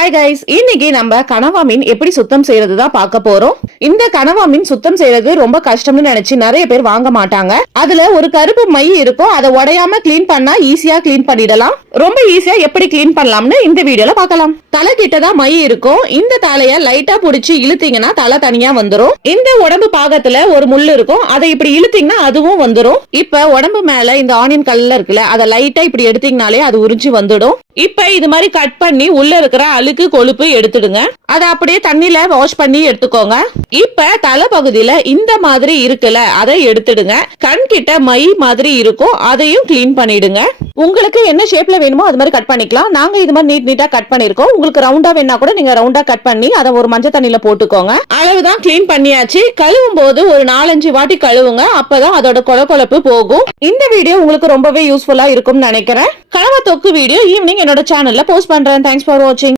Hi guys இன்னைக்கு நம்ம கனவா மீன் எப்படி சுத்தம் செய்யறது தான் பார்க்க போறோம். இந்த கனவா மீன் சுத்தம் செய்யறது ரொம்ப கஷ்டம்னு நினைச்சு நிறைய பேர் வாங்க மாட்டாங்க. அதுல ஒரு கருப்பு மை இருக்கும் அதை உடையாம கிளீன் பண்ணா ஈஸியா கிளீன் பண்ணிடலாம். ரொம்ப ஈஸியா எப்படி கிளீன் பண்ணலாம்னு இந்த வீடியோல பார்க்கலாம். தலை கிட்ட தான் மை இருக்கும் இந்த தலைய லைட்டா புடிச்சு இழுத்தீங்கன்னா தலை தனியா வந்துரும். இந்த உடம்பு பாகத்துல ஒரு முள் இருக்கும் அதை இப்படி இழுத்தீங்கன்னா அதுவும் வந்துரும். இப்ப உடம்பு மேல இந்த ஆனியன் கல்ல இருக்குல்ல அதை லைட்டா இப்படி எடுத்தீங்கனாலே அது உறிஞ்சி வந்துடும். இப்ப இது மாதிரி கட் பண்ணி உள்ள இருக்கிற அழுக்கு கொழுப்பு எடுத்துடுங்க. அதை அப்படியே தண்ணியில வாஷ் பண்ணி எடுத்துக்கோங்க. இப்ப தலை பகுதியில இந்த மாதிரி இருக்குல்ல அதை எடுத்துடுங்க. கண் கிட்ட மை மாதிரி இருக்கும் அதையும் கிளீன் பண்ணிடுங்க. உங்களுக்கு என்ன ஷேப்ல வேணுமோ அது மாதிரி கட் பண்ணிக்கலாம். நாங்க இது மாதிரி நீட் நீட்டா கட் பண்ணிருக்கோம். உங்களுக்கு ரவுண்டா வேணா கூட நீங்க ரவுண்டா கட் பண்ணி அதை ஒரு மஞ்சள் தண்ணியில போட்டுக்கோங்க. அளவுதான் க்ளீன் பண்ணியாச்சு. கழுவும் போது ஒரு நாலஞ்சு வாட்டி கழுவுங்க. அப்பதான் அதோட கொலகொலப்பு போகும். இந்த வீடியோ உங்களுக்கு ரொம்பவே யூஸ்ஃபுல்லா இருக்கும்னு நினைக்கிறேன். கனவா தொக்கு வீடியோ ஈவினிங் என்னோட சேனல்ல போஸ்ட் பண்றேன். தேங்க்ஸ் ஃபார் வாட்சிங்